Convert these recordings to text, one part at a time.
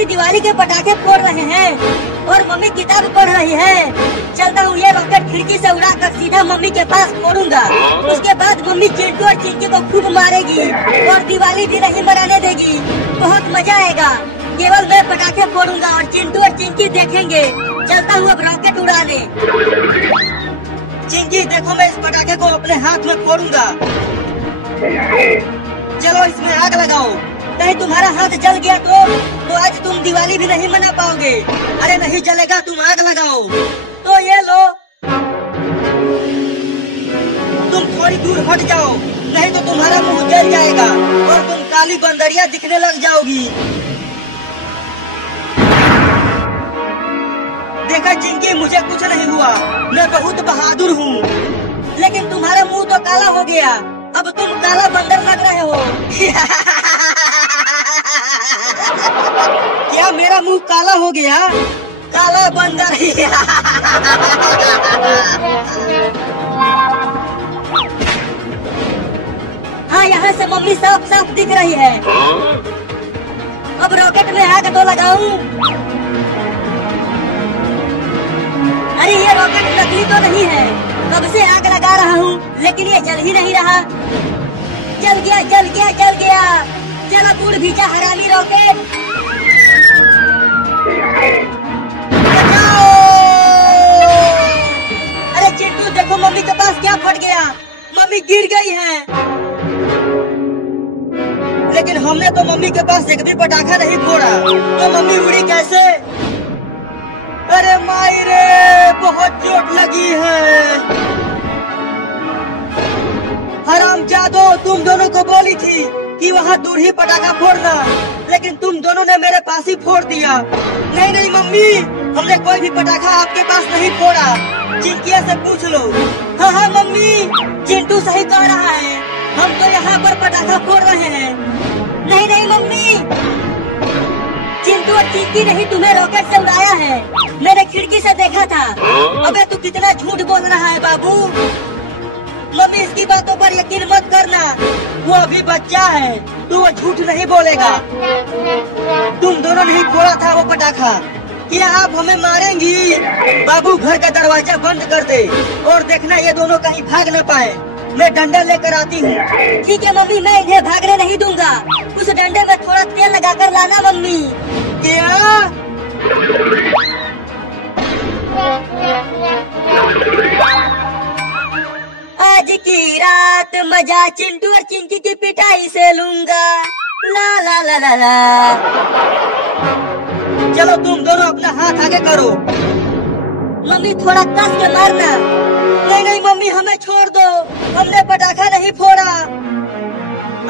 चिंकी दिवाली के पटाखे फोड़ रहे हैं और मम्मी किताब पढ़ रही है। चलता हूँ ये रॉकेट खिड़की से उड़ा कर सीधा मम्मी के पास फोड़ूंगा। उसके बाद मम्मी चिंटू और चिंकी को खूब मारेगी और दिवाली भी नहीं मनाने देगी। बहुत मजा आएगा। केवल मैं पटाखे फोड़ूंगा और चिंटू और चिंकी देखेंगे। चलता हूँ अब रॉकेट उड़ाने। चिंकी देखो, मैं इस पटाखे को अपने हाथ में फोड़ूंगा। चलो इसमें आग लगाओ। कहीं तुम्हारा हाथ जल गया तो आज तुम दिवाली भी नहीं मना पाओगे। अरे नहीं जलेगा, तुम आग लगाओ। तो ये लो, तुम थोड़ी दूर हट जाओ, नहीं तो तुम्हारा मुंह जल जाएगा और तुम काली बंदरिया दिखने लग जाओगी। देखा चिंकी, मुझे कुछ नहीं हुआ, मैं बहुत बहादुर हूँ। लेकिन तुम्हारा मुंह तो काला हो गया, अब तुम काला बंदर लग रहे हो। क्या मेरा मुंह काला हो गया? काला बंदर। हाँ, यहाँ से मम्मी साफ साफ दिख रही है। अब रॉकेट में आग तो लगाऊं। अरे ये रॉकेट नकली तो नहीं है, कब से आग लगा रहा हूँ लेकिन ये जल ही नहीं रहा। जल गया जल गया जल गया। चलो दूर भीजा हरामी रॉकेट। बचाओ! अरे चिंटू देखो, मम्मी के पास क्या फट गया। मम्मी गिर गई है। लेकिन हमने तो मम्मी के पास एक भी पटाखा नहीं फोड़ा, तो मम्मी उड़ी कैसे? अरे माई रे, बहुत चोट लगी है। हरामजादो, तुम दोनों को बोली थी कि वहाँ दूर ही पटाखा फोड़ना, लेकिन तुम दोनों ने मेरे पास ही फोड़ दिया। नहीं नहीं मम्मी, हमने कोई भी पटाखा आपके पास नहीं फोड़ा। चिंकिया से पूछ लो। हाँ हाँ मम्मी, चिंटू सही कह रहा है, हम तो यहाँ पर पटाखा फोड़ रहे हैं। नहीं नहीं मम्मी, चिंटू और चिंकी ने ही तुम्हें रॉकेट से उड़ाया है, मैंने खिड़की से देखा था। अबे तू कितना झूठ बोल रहा है बाबू। मम्मी इसकी बातों पर यकीन मत करना, वो अभी बच्चा है, तू वो झूठ नहीं बोलेगा। तुम दोनों ने ही फोड़ा था वो पटाखा। क्या आप हमें मारेंगी? बाबू घर का दरवाजा बंद कर दे और देखना ये दोनों कहीं भाग न पाए। मैं डंडा लेकर आती हूँ। ठीक है मम्मी, मैं इन्हें भागने नहीं दूंगा। उस डंडे में थोड़ा तेल लगाकर लाना मम्मी। क्या? आज की रात मजा चिंटू और चिंकी की पिटाई से लूंगा। ला ला ला ला ला। चलो तुम दोनों अपना हाथ आगे करो। मम्मी थोड़ा कस के मारना। नहीं नहीं मम्मी, हमें छोड़ दो, हमने पटाखा नहीं फोड़ा।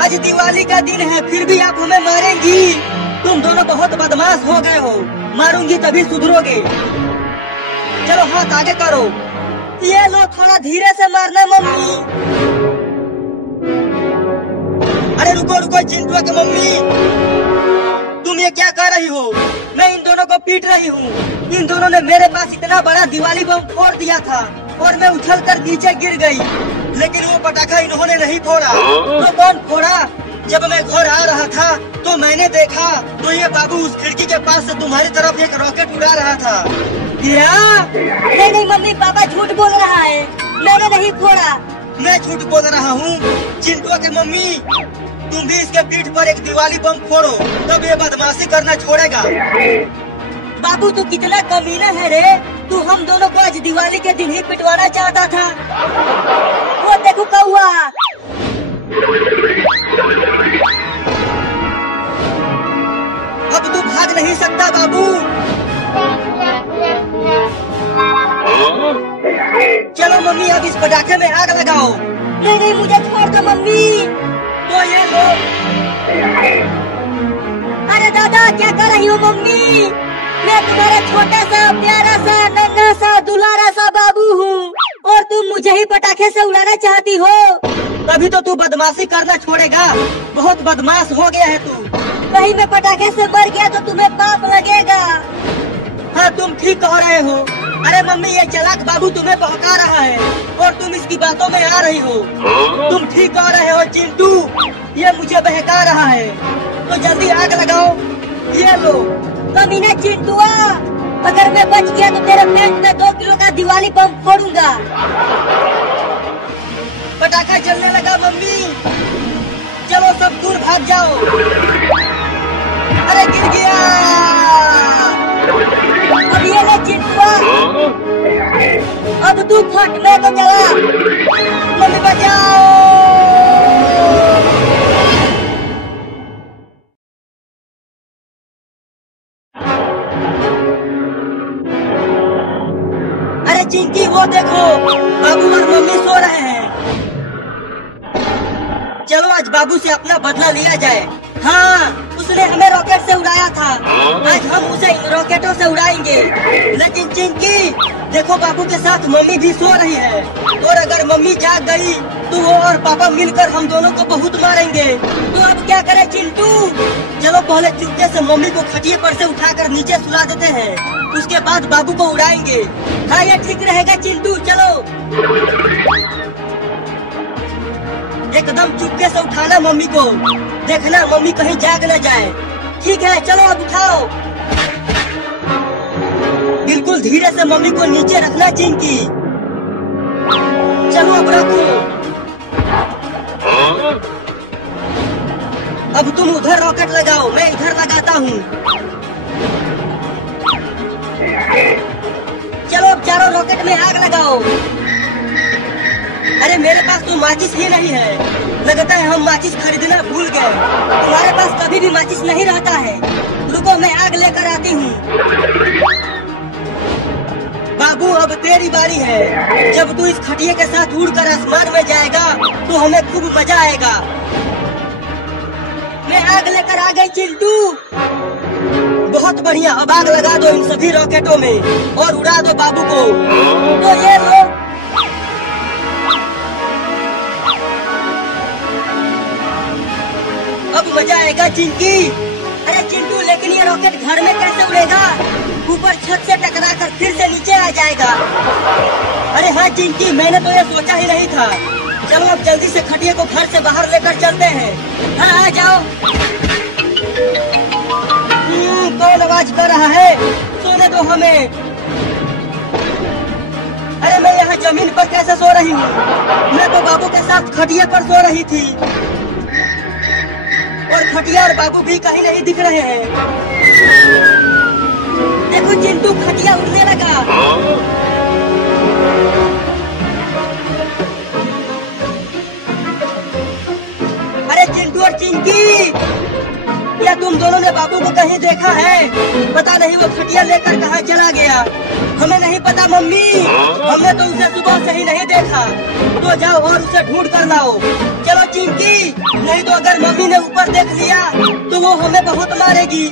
आज दिवाली का दिन है, फिर भी आप हमें मारेंगी। तुम दोनों बहुत बदमाश हो गए हो, मारूंगी तभी सुधरोगे। चलो हाथ आगे करो। ये लो, थोड़ा धीरे से मारना मम्मी। अरे रुको रुको चिंटू की मम्मी, तुम ये क्या कर रही हो? मैं इन दोनों को पीट रही हूँ। इन दोनों ने मेरे पास इतना बड़ा दिवाली बम फोड़ दिया था और मैं उछलकर नीचे गिर गई, लेकिन वो पटाखा इन्होंने नहीं फोड़ा। तो कौन फोड़ा? जब मैं घर आ रहा था तो मैंने देखा तो ये बाबू उस खिड़की के पास से तुम्हारी तरफ एक रॉकेट उड़ा रहा था। क्या? नहीं नहीं मम्मी, पापा झूठ बोल रहा है, मैंने नहीं फोड़ा। मैं झूठ बोल रहा हूँ? चिंटू की मम्मी, तुम भी इसके पीठ पर एक दिवाली बम फोड़ो, तब ये बदमाशी करना छोड़ेगा। बाबू तू कितना कमीना है रे, तू हम दोनों को आज दिवाली के दिन ही पिटवाना चाहता था। वो देखो कौआ। अब तू भाग नहीं सकता बाबू। चलो मम्मी, अब इस पटाखे में आग लगाओ। नहीं नहीं, मुझे छोड़ दो मम्मी। तो ये लो। अरे दादा, क्या कर रही हो मम्मी? मैं तुम्हारा छोटा सा प्यारा सा नन्हा सा दुलारा सा बाबू हूँ और तुम मुझे ही पटाखे से उड़ाना चाहती हो। तभी तो तू बदमाशी करना छोड़ेगा, बहुत बदमाश हो गया है तू। कहीं मैं पटाखे से मर गया तो तुम्हें पाप लगेगा। हाँ तुम ठीक कह रहे हो। अरे मम्मी, ये चालाक बाबू तुम्हें बहका रहा है और तुम इसकी बातों में आ रही हो। तुम ठीक कह रहे हो चिंटू, ये मुझे बहका रहा है। तो जल्दी आग लगाओ। ये लो। कमीना चिंटुआ, अगर मैं बच गया तो तेरे पेट में 2 किलो का दिवाली बम फोड़ूंगा। पटाखा जलने लगा मम्मी, चलो सब दूर भाग जाओ। अरे गिर गया। अब ये ले चिंटुआ, अब तू फट, मैं तो चला। मम्मी बचाओ। अरे चिंकी वो देखो, बाबू और मम्मी सो रहे हैं। चलो आज बाबू से अपना बदला लिया जाए। हाँ, उसने हमें रॉकेट से उड़ाया था, आज हम उसे इन रॉकेटों से उड़ाएंगे। लेकिन चिंकी देखो, बाबू के साथ मम्मी भी सो रही है, और अगर मम्मी जाग गई तो वो और पापा मिलकर हम दोनों को बहुत मारेंगे। तो अब क्या करें चिंटू? चलो पहले चुपके से मम्मी को खटिए पर से उठाकर नीचे सुला देते हैं, उसके बाद बाबू को उड़ाएंगे। हाँ ये ठीक रहेगा चिंटू, चलो। एकदम चुपके से उठाना मम्मी को, देखना मम्मी कहीं जाग न जाए। ठीक है चलो अब उठाओ। बिल्कुल धीरे से मम्मी को नीचे रखना चिंकी। चलो अब रखो। अब तुम उधर रॉकेट लगाओ, मैं इधर लगाता हूँ। चलो अब चारों रॉकेट में आग लगाओ। अरे मेरे पास तो माचिस ही नहीं है, लगता है हम माचिस खरीदना भूल गए। तुम्हारे पास कभी भी माचिस नहीं रहता है। रुको मैं आग लेकर आती हूँ। बाबू अब तेरी बारी है। जब तू इस खटिए के साथ उड़कर आसमान में जाएगा तो हमें खूब मजा आएगा। मैं आग लेकर आ गई चिंटू। बहुत बढ़िया, अब आग लगा दो इन सभी रॉकेटों में और उड़ा दो बाबू को। तो ये लो। अब मजा आएगा चिंकी। अरे चिंटू लेकिन ये रॉकेट घर में कैसे उड़ेगा? ऊपर छत से टकराकर फिर से नीचे आ जाएगा। अरे हाँ चिंकी, मैंने तो ये सोचा ही नहीं था। चलो अब जल्दी से खटिए को घर से बाहर लेकर चलते हैं। हाँ आ जाओ। कौन आवाज कर रहा है? सोने दो हमें। अरे मैं यहाँ जमीन पर कैसे सो रही हूँ? मैं तो बाबू के साथ खटिए पर सो रही थी, और खटिया और बाबू भी कहीं नहीं दिख रहे हैं। देखो चिंटू, खटिया उड़ने लगा। अरे चिंटू और चिंकी, क्या तुम दोनों ने बाबू को कहीं देखा है? पता नहीं वो खटिया लेकर कहाँ चला गया। हमें नहीं पता मम्मी, हमने तो उसे सुबह से ही नहीं देखा। तो जाओ और उसे ढूंढ कर लाओ। चलो चिंकी, नहीं तो अगर मम्मी ने ऊपर देख लिया तो वो हमें बहुत मारेगी।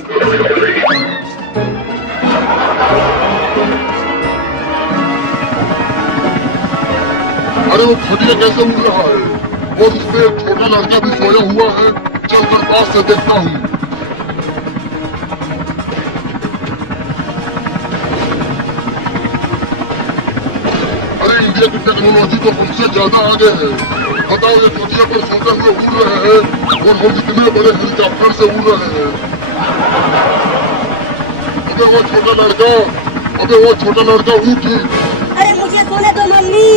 अरे वो खटिया कैसे उड़ रहा है, और उसमें एक छोटा लड़का भी सोया हुआ है। चलकर पास से देखता हूँ। अरे इंडिया की टेक्नोलॉजी तो हमसे ज्यादा आगे है। बताओ ये खटिया पर सोते हुए उड़ रहे हैं, और हम इतने बड़े हेलीकॉप्टर से उड़ रहे हैं। अबे वो छोटा लड़का उठ। अरे मुझे सोने दो मम्मी,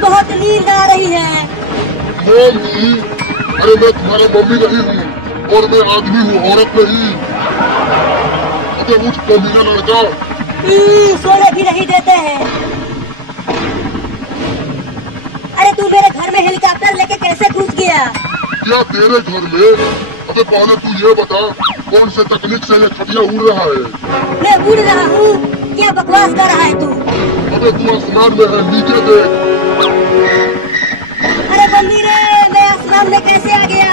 बहुत नींद आ रही है। मम्मी? अरे मैं तुम्हारा मम्मी नहीं हूँ, और मैं आदमी हूँ, औरत नहीं। अबे उठ कमीना लड़का। सोने भी नहीं देते हैं। अरे तू मेरे घर में हेलीकॉप्टर लेके कैसे घुस गया? क्या तेरे घर में? अबे पहले तू ये बता, कौन से तकनीक से ये खटिया उड़ रहा है? मैं उड़ रहा हूँ? क्या बकवास कर रहा है तू? अबे तू आसमान में है, नीचे देख। अरे मम्मी रे, मैं आसमान में कैसे आ गया?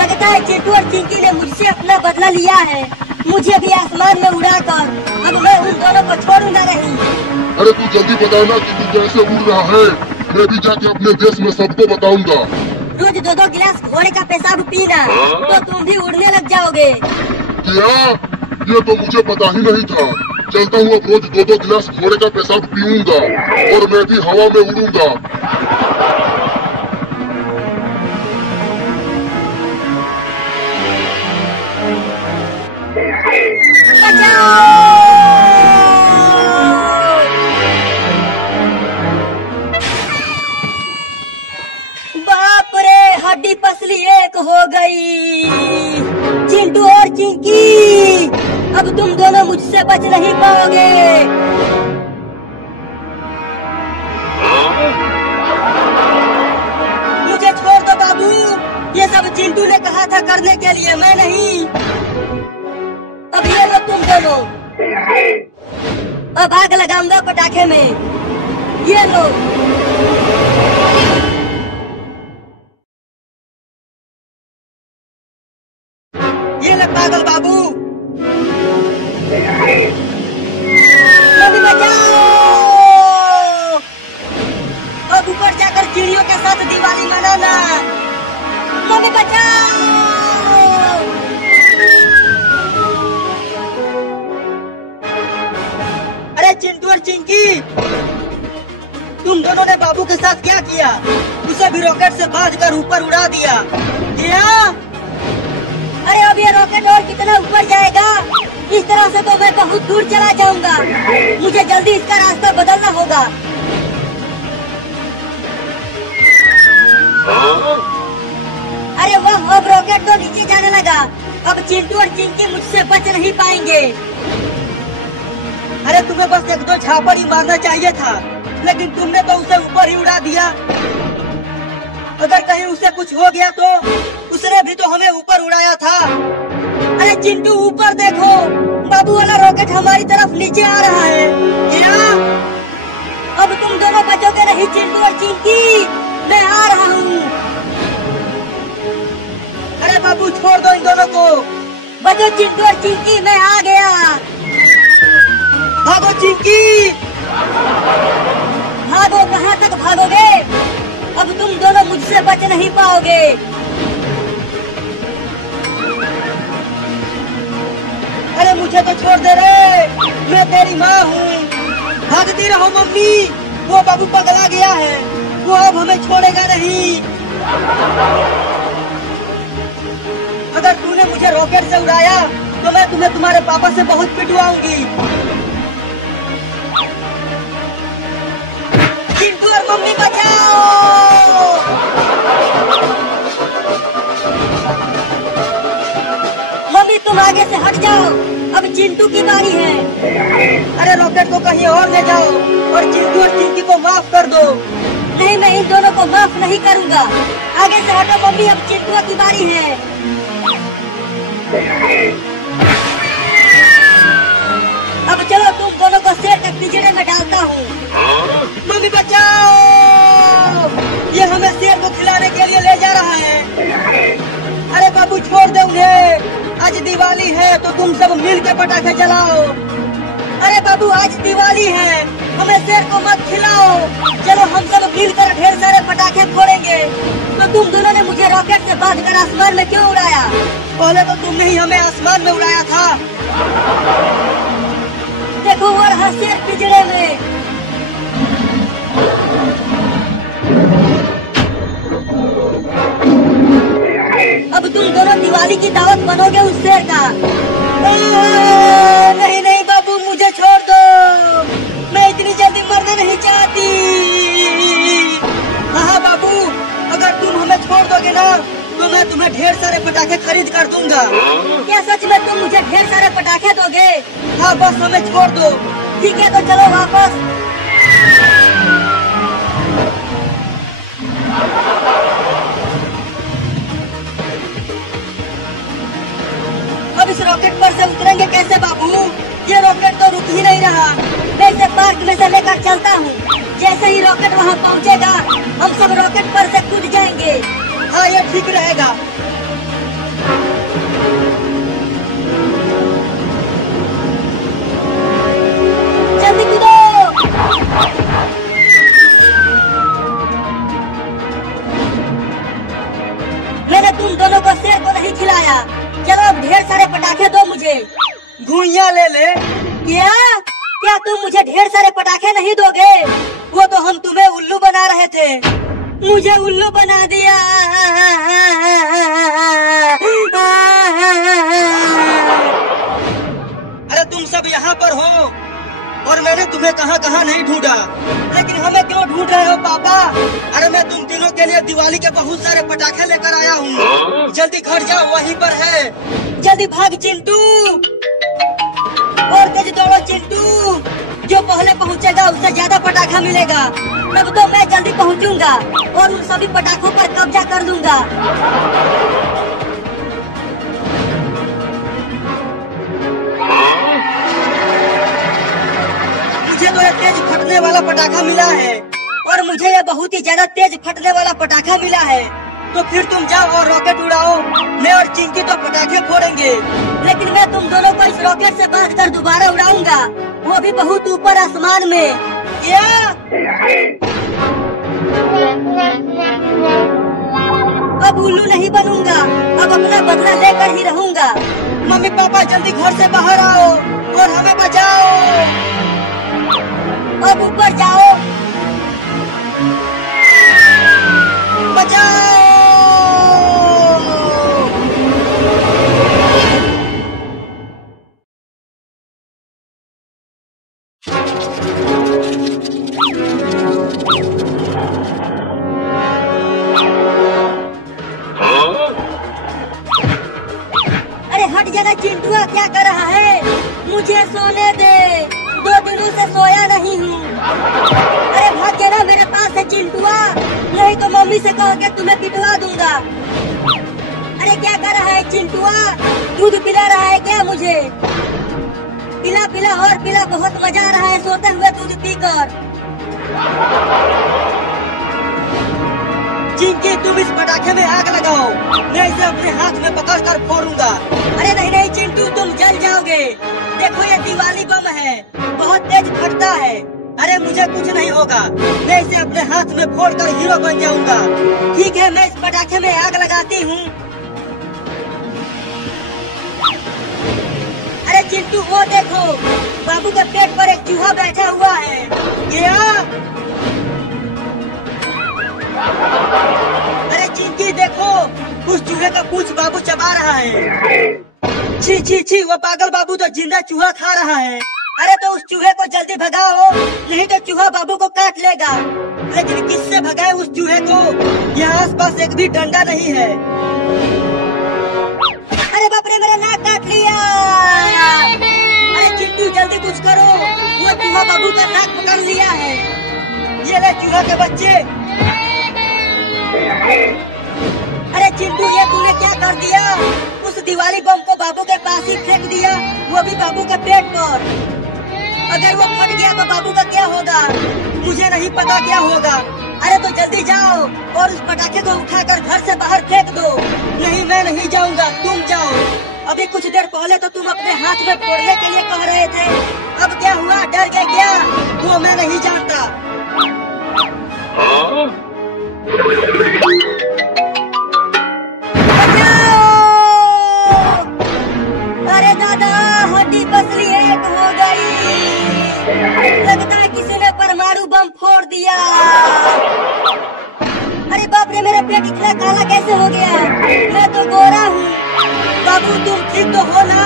लगता है चिंटू और चिंकी ने मुझसे अपना बदला लिया है। मुझे भी आसमान में उड़ाकर अब मैं उन दोनों को छोड़ूंगा नहीं। अरे तू जल्दी बताना कि तू कैसे उड़ रहा है, मैं भी जाके अपने देश में सबको बताऊंगा। रोज 2-2 गिलास घोड़े का पेशाब पीना तो तुम भी उड़ने लग जाओगे। क्या? ये तो मुझे पता ही नहीं था। चलता हूँ, अब रोज 2-2 गिलास घोड़े का पेशाब पीऊंगा, और मैं भी हवा में उड़ूंगा। बाप रे, हड्डी पसली एक हो गई। चिंटू और चिंकी, अब तुम दोनों मुझसे बच नहीं पाओगे। मुझे छोड़ दो बाबू, ये सब चिंटू ने कहा था करने के लिए, मैं नहीं। अब ये लो तुम दोनों, अब आग लगाऊंगा पटाखे में, ये लो। ये ले पागल बाबू। मम्मी बचाओ, अब ऊपर जाकर चिड़ियों के साथ दिवाली मनाना। मम्मी बचाओ। अरे चिंटू और चिंकी, तुम दोनों ने बाबू के साथ क्या किया? उसे भी रॉकेट से बांधकर ऊपर उड़ा दिया क्या? अरे अब ये रॉकेट और कितना ऊपर जाएगा? इस तरह से तो मैं बहुत दूर चला जाऊंगा। मुझे जल्दी इसका रास्ता बदलना होगा। अरे वाह, अब रॉकेट तो नीचे जाने लगा। अब चिंटू और चिंकी मुझसे बच नहीं पाएंगे। अरे तुम्हें बस एक दो झापड़ ही मारना चाहिए था, लेकिन तुमने तो उसे ऊपर ही उड़ा दिया। अगर कहीं उसे कुछ हो गया तो? उसने भी तो हमें ऊपर उड़ाया था। अरे चिंटू ऊपर देखो, बाबू वाला रॉकेट हमारी तरफ नीचे आ रहा है। क्या? अब तुम दोनों बचोगे नहीं चिंटू और चिंकी, मैं आ रहा हूँ। अरे बाबू छोड़ दो इन दोनों को। बचो चिंटू और चिंकी, मैं आ गया। भागो चिंकी। भागो, कहाँ तक भागोगे? अब तुम दोनों मुझसे बच नहीं पाओगे। अरे मुझे तो छोड़ दे रे, मैं तेरी माँ हूँ। भागती रहो मम्मी, वो बाबू पगला गया है, वो अब हमें छोड़ेगा नहीं। अगर तूने मुझे रॉकेट से उड़ाया तो मैं तुम्हें तुम्हारे पापा से बहुत पिटवाऊंगी। चिंटू और मम्मी बचाओ। मम्मी तुम आगे से हट जाओ, अब चिंटू की बारी है। अरे रॉकेट को कहीं और ले जाओ और चिंटू और चिंकी को माफ कर दो। नहीं, मैं इन दोनों को माफ नहीं करूंगा। आगे से हटो मम्मी, अब चिंटू की बारी है। अब चलो तुम दोनों को शेर के पिंजरे में डालता हूँ। मम्मी बचाओ, ये हमें शेर को खिलाने के लिए ले जा रहा है। अरे बाबू छोड़ दे उन्हें, आज दिवाली है तो तुम सब मिल के पटाखे जलाओ। अरे बाबू आज दिवाली है, हमें शेर को मत खिलाओ। चलो हम सब मिलकर ढेर सारे पटाखे फोड़ेंगे। तो तुम दोनों ने मुझे रॉकेट से बांधकर आसमान में क्यों उड़ाया? पहले तो तुमने ही हमें आसमान में उड़ाया था। देखो वो रहा शेर पिंजरे में। अब तुम दोनों दिवाली की दावत बनोगे उस शेर का। नहीं नहीं बाबू, मुझे छोड़ दो, मैं इतनी जल्दी मरना नहीं चाहती। हाँ बाबू, अगर तुम हमें छोड़ दोगे ना तो मैं तुम्हें ढेर सारे पटाखे खरीद कर दूंगा। क्या सच में तुम मुझे ढेर सारे पटाखे दोगे? हाँ बस हमें छोड़ दो। ठीक है तो चलो वापस। अब इस रॉकेट पर से उतरेंगे कैसे बाबू? ये रॉकेट तो रुक ही नहीं रहा। मैं इसे पार्क में से लेकर चलता हूँ। जैसे ही रॉकेट वहाँ पहुँचेगा हम सब रॉकेट पर से कूद जाएंगे। हाँ ये ठीक रहेगा। जल्दी कूदो। मैंने तुम दोनों को शेर को नहीं खिलाया। चलो अब ढेर सारे पटाखे दो मुझे। घुइयां ले ले। क्या क्या तुम मुझे ढेर सारे पटाखे नहीं दोगे? वो तो हम तुम्हें उल्लू बना रहे थे। मुझे उल्लू बना दिया। अरे तुम सब यहाँ पर हो और मैंने तुम्हें कहाँ कहाँ नहीं ढूंढा, लेकिन हमें क्यों ढूंढ रहे हो पापा? अरे मैं तुम तीनों के लिए दिवाली के बहुत सारे पटाखे लेकर आया हूँ। जल्दी घर जाओ, वहीं पर है। जल्दी भाग चिंटू, और तेज दौड़ो चिंटू। जो पहले पहुंचेगा उससे ज्यादा पटाखा मिलेगा। तब तो मैं जल्दी पहुंचूंगा और उन सभी पटाखों पर कब्जा कर लूंगा। मुझे तो ये तेज फटने वाला पटाखा मिला है, और मुझे ये बहुत ही ज्यादा तेज फटने वाला पटाखा मिला है। तो फिर तुम जाओ और रॉकेट उड़ाओ। मैं और चिंकी तो पटाखे फोड़ेंगे, लेकिन मैं तुम दोनों को इस रॉकेट से बांध कर दोबारा उड़ाऊंगा, वो भी बहुत ऊपर आसमान में। क्या? अब उल्लू नहीं बनूंगा, अब अपना बदला लेकर ही रहूंगा। मम्मी पापा जल्दी घर से बाहर आओ और हमें बचाओ। अब ऊपर जाओ, बचाओ। अरे हट जाना चिंटुआ, क्या कर रहा है? मुझे सोने दे, 2 दिनों से सोया नहीं हूँ। अरे भाग के ना मेरे पास है चिंटुआ, नहीं तो मम्मी से कहो के तुम्हें पिटवा दूंगा। अरे क्या कर रहा है चिंटुआ? दूध पिला रहा है क्या मुझे? पिला पिला और पिला, बहुत मजा आ रहा है सोते हुए दूध पीकर। चिंकी तुम इस पटाखे में आग लगाओ, मैं इसे अपने हाथ में पकड़ कर फोड़ूंगा। अरे नहीं नहीं चिंटू, तुम जल जाओगे। देखो ये दिवाली बम है, बहुत तेज फटता है। अरे मुझे कुछ नहीं होगा, मैं इसे अपने हाथ में फोड़कर हीरो बन जाऊंगा। ठीक है, मैं इस पटाखे में आग लगाती हूँ। अरे चिंटू वो देखो, बाबू के पेट पर एक चूहा बैठा हुआ है। क्या? अरे चिंकी देखो, उस चूहे का पूंछ बाबू चबा रहा है। छी छी छी, वो पागल बाबू तो जिंदा चूहा खा रहा है। अरे तो उस चूहे को जल्दी भगाओ, नहीं तो चूहा बाबू को काट लेगा। लेकिन किससे भगाए उस चूहे को? यहाँ आसपास एक भी डंडा नहीं है। अरे बाप रे, मेरा नाक काट लिया। अरे चिंटू जल्दी कुछ करो, वो चूहा बाबू का नाक पकड़ लिया है। ये ले चूहा के बच्चे। अरे चिंटू ये तूने क्या कर दिया? उस दिवाली बम को बाबू के पास ही फेंक दिया, वो भी बाबू के पेट पर। अगर वो फट गया तो बाबू का क्या होगा? मुझे नहीं पता क्या होगा। अरे तो जल्दी जाओ और उस पटाखे को उठाकर घर से बाहर फेंक दो। नहीं मैं नहीं जाऊंगा, तुम जाओ। अभी कुछ देर पहले तो तुम अपने हाथ में फोड़ने के लिए कह रहे थे, अब क्या हुआ? डर गए क्या? वो मैं नहीं जानता। अरे दादा, हड्डी पसली एक हो गई। लगता है किसी ने परमाणु बम फोड़ दिया। अरे बाप रे, मेरा पेट इतना काला कैसे हो गया? मैं तो गोरा हूँ। बाबू तुम ठीक तो हो ना?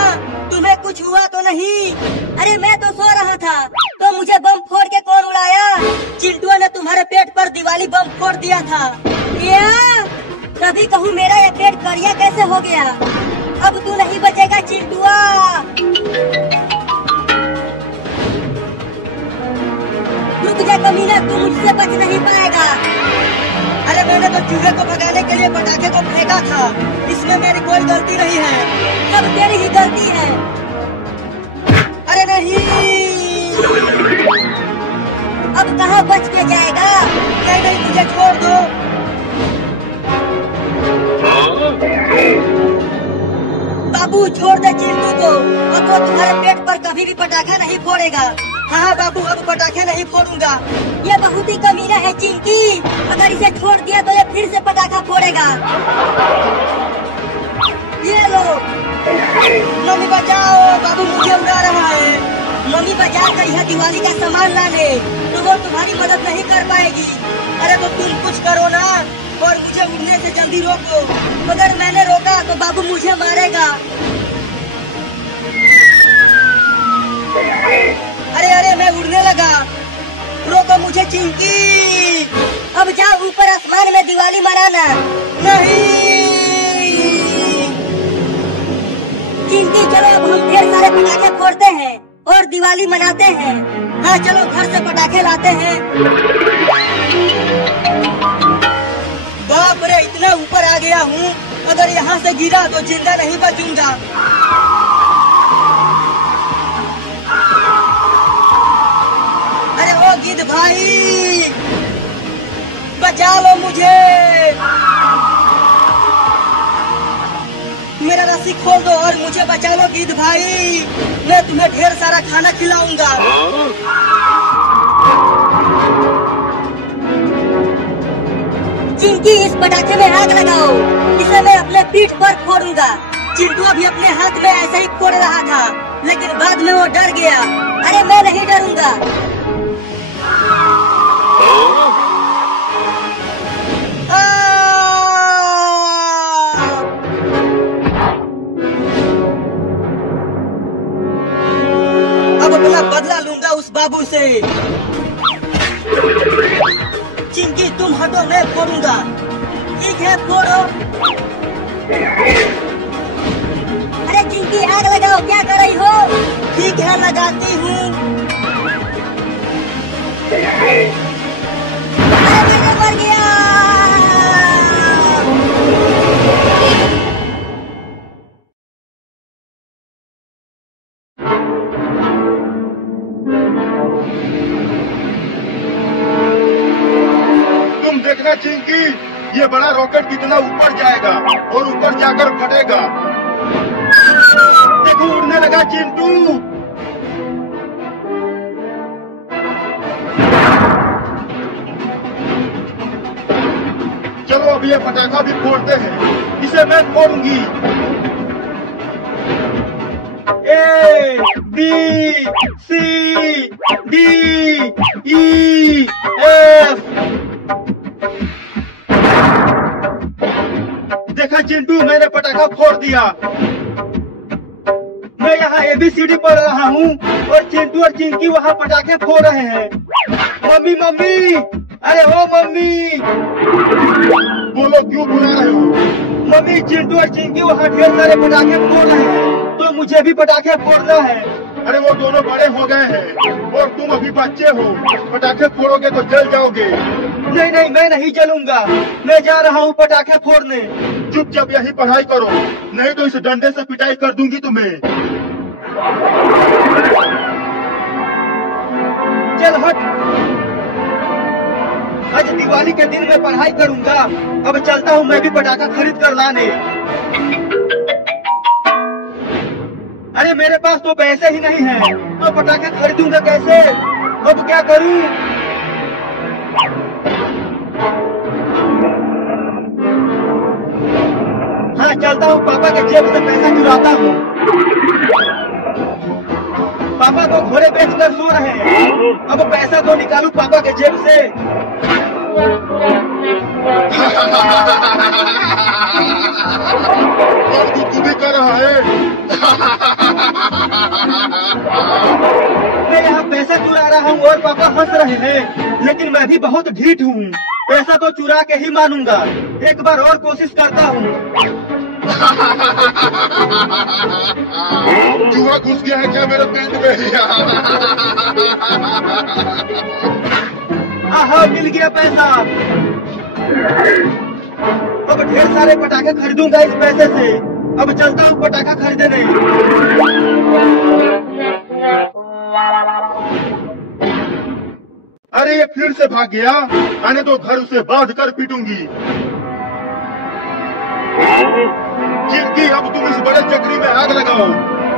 तुम्हें कुछ हुआ तो नहीं? अरे मैं तो सो रहा था, तो मुझे बम फोड़ के कौन उड़ाया? चिंटुआ ने तुम्हारे पेट पर दिवाली बम फोड़ दिया था। क्या? कभी कहूँ मेरा ये पेट करिया कैसे हो गया? अब तू नहीं बचेगा चिंटुआ। रुक जा कमीना, तू मुझसे बच नहीं पाएगा। अरे मैंने तो चूहे को भगाने के लिए पटाखे को फेंका था, इसमें मेरी कोई गलती नहीं है। सब तेरी ही गलती है। अरे नहीं, अब कहाँ बच के जाएगा? नहीं नहीं, मुझे छोड़ दो। बाबू छोड़ दे चिंटू को, अब वो तुम्हारे पेट पर कभी भी पटाखा नहीं फोड़ेगा। हाँ बाबू, अब पटाखे नहीं फोड़ूंगा। ये बहुत ही कमीना है चिंकी, अगर इसे छोड़ दिया तो ये फिर से पटाखा फोड़ेगा। ये लो। मम्मी बचाओ, बाबू मुझे उड़ा रहा है। मम्मी बाजार कर यह दिवाली का सामान लाने, तो वो तुम्हारी मदद नहीं कर पाएगी। अरे तो तुम कुछ करो ना, और मुझे उड़ने से जल्दी रोको। अगर मैंने रोका तो बाबू मुझे मारेगा। अरे अरे मैं उड़ने लगा, रोको मुझे चिंकी। अब जाओ ऊपर आसमान में दिवाली मनाना। नहीं चिंकी चलो अब हम ढेर सारे पटाखे फोड़ते हैं और दिवाली मनाते हैं। हाँ चलो घर से पटाखे लाते हैं। बाप रे इतना ऊपर आ गया हूँ, अगर यहाँ से गिरा तो जिंदा नहीं बचूंगा। अरे ओ गिद्ध भाई बचा लो मुझे, मेरा रस्सी खोल दो और मुझे बचा लो गिद्ध भाई, मैं तुम्हें ढेर सारा खाना खिलाऊंगा। चिंकी इस पटाखे में आग लगाओ, इसे मैं अपने पीठ पर फोड़ूंगा। चिंटू अभी अपने हाथ में ऐसे ही फोड़ रहा था, लेकिन बाद में वो डर गया। अरे मैं नहीं डरूंगा। अब अपना बदला लूंगा उस बाबू से। चिंकी तुम हटो, मैं फोड़ूंगा। ठीक है फोड़ो। अरे चिंकी आग लगाओ, क्या कर रही हो? ठीक है लगाती हूँ। अरे मैं मर गया। तुम देखना चिंकी, ये बड़ा रॉकेट कितना ऊपर जाएगा और ऊपर जाकर फटेगा। देखो उड़ने लगा चिंटू। चलो अब ये पटाखा भी फोड़ते हैं, इसे मैं फोड़ूंगी। A B C D E F. देखा चिंटू, मैंने पटाखा फोड़ दिया। मैं यहाँ ABCD पढ़ रहा हूँ और चिंटू और चिंकी वहाँ पटाखे फोड़ रहे हैं। मम्मी मम्मी, अरे ओ मम्मी। बोलो क्यों बुला रहे हो? मम्मी चिंटू और चिंकी वहाँ ढेर सारे पटाखे फोड़ रहे हैं, तो मुझे भी पटाखे फोड़ना है। अरे वो दोनों बड़े हो गए हैं और तुम अभी बच्चे हो, पटाखे फोड़ोगे तो जल जाओगे। नहीं नहीं, मैं नहीं जलूंगा, मैं जा रहा हूँ पटाखे फोड़ने। चुपचाप यही पढ़ाई करो, नहीं तो इस डंडे से पिटाई कर दूंगी तुम्हें। चल हट, आज दिवाली के दिन मैं पढ़ाई करूंगा। अब चलता हूँ मैं भी पटाखा खरीद कर लाने। अरे मेरे पास तो पैसे ही नहीं है, तो पटाखे खरीदूंगा कैसे? अब क्या करूं? हाँ चलता हूँ, पापा के जेब से पैसा चुराता हूँ। पापा तो घोड़े बेचकर सो रहे हैं, अब पैसा तो निकालूं पापा के जेब से। तू भी कर रहा है? मैं यहाँ पैसा चुरा रहा हूँ और पापा हंस रहे हैं, लेकिन मैं भी बहुत ढीठ हूँ, पैसा तो चुरा के ही मानूंगा। एक बार और कोशिश करता हूँ। चूहा घुस गया है क्या मेरे पेट में? आहा मिल गया पैसा। अब ढेर सारे पटाखे खरीदूंगा इस पैसे से। अब चलता हूँ पटाखा खरीदने। अरे ये फिर से भाग गया, आने तो घर उसे बांध कर पीटूंगी। चिंकी अब तुम इस बड़े चक्री में आग लगाओ।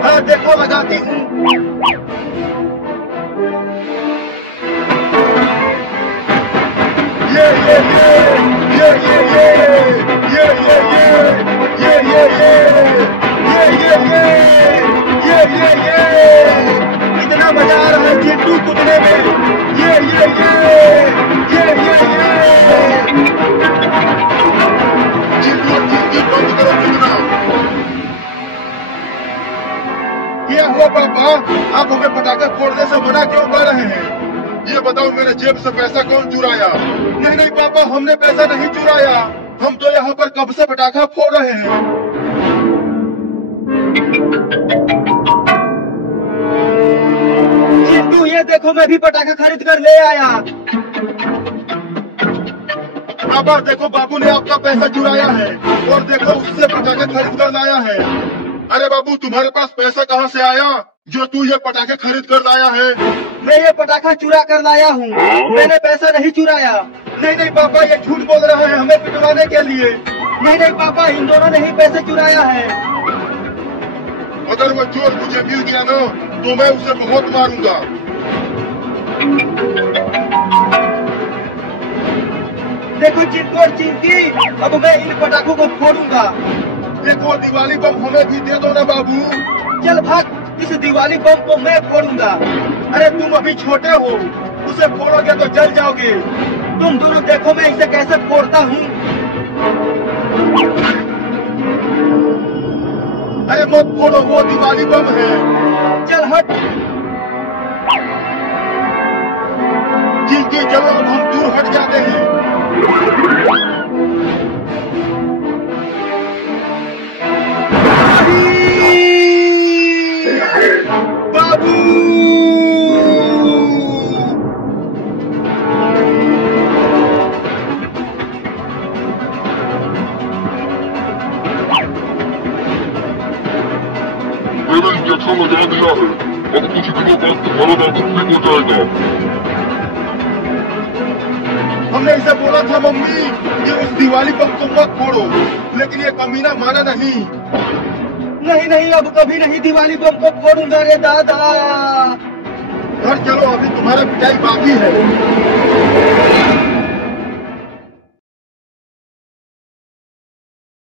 हाँ देखो लगाती हूँ। ये ये ये ये ये ये ये ये ये ये ये ये ये ये कितना मजा आ रहा है चिंटू कूदने में। ये चिंटू बंद करो कूदना। क्या हुआ पापा, आप हमें पटाखे फोड़ने से मना क्यों कर रहे हैं? ये बताओ मेरे जेब से पैसा कौन चुराया? नहीं नहीं पापा, हमने पैसा नहीं चुराया। हम तो यहाँ पर कब से पटाखा फोड़ रहे हैं। चिंटू ये देखो, मैं भी पटाखा खरीद कर ले आया। पापा देखो, बाबू ने आपका पैसा चुराया है और देखो उससे पटाखे खरीद कर लाया है। अरे बाबू, तुम्हारे पास पैसा कहाँ से आया जो तू ये पटाखे खरीद कर लाया है? मैं ये पटाखा चुरा कर लाया हूँ, मैंने पैसा नहीं चुराया। नहीं नहीं पापा, ये झूठ बोल रहा है हमें पिटवाने के लिए। नहीं नहीं पापा, इन दोनों ने ही पैसे चुराया है। अगर वो चोर मुझे मिल गया ना तो मैं उसे बहुत मारूंगा। देखो चिंटू और चिंकी, अब मैं इन पटाखों को फोड़ूंगा। देखो दिवाली बम हमें भी दे दो ना बाबू। चल भाग, इस दिवाली बम को मैं फोड़ूंगा। अरे तुम अभी छोटे हो, उसे फोड़ोगे तो जल जाओगे। तुम दोनों देखो मैं इसे कैसे फोड़ता हूँ। अरे मत फोड़ो, वो दिवाली बम है। चल हट। चिंकी चलो, अब हम दूर हट जाते हैं। बाबू मैंने इंजेक्शन लगा दिया है, अब कुछ दिनों बाद तुम्हारा दांत ठीक हो जाएगा। हमने इसे बोला था मम्मी कि उस दिवाली बम को मत फोड़ो, लेकिन ये कमीना माना नहीं। नहीं नहीं, अब कभी नहीं दिवाली बम को फोड़ूंगा रे दादा। घर चलो, अभी तुम्हारा पिटाई बाकी है।